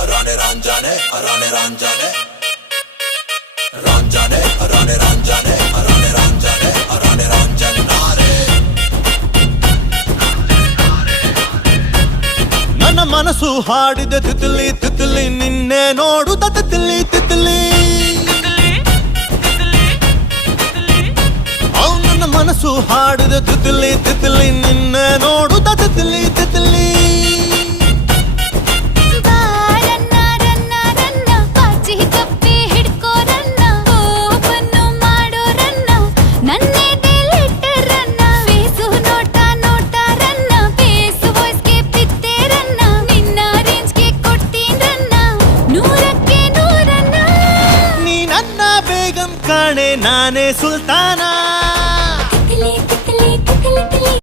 ರಾಣೆ ರಾಂಜಾನೆ ರಾಣೆ ರಾಂಜಾನೆ ರಾಂಜಾನೆ ರಾಣೆ ರಾಂಜಾನೆ ರಾಣೆ ರಾಂಜಾನೆ ರಾಣೆ ರಾಂಜಾನೆ ನಾರೆ ನನ್ನ ಮನಸ್ಸು ಹಾಡಿದ ತಿತ್ಲಿ ತಿತ್ಲಿ ನಿನ್ನೆ ನೋಡುತ್ತ ತಿತ್ಲಿ ತಿತ್ಲಿ ನನ್ನ ಮನಸ್ಸು ಹಾಡಿದ ತಿತ್ಲಿ ತಿತ್ಲಿ ನಿನ್ನೆ ನೋಡುತ್ತ ತಿತ್ಲಿ ತಿತ್ಲಿ ಕಾಣೆ ನಾನೇ ಸುಲ್ತಾನ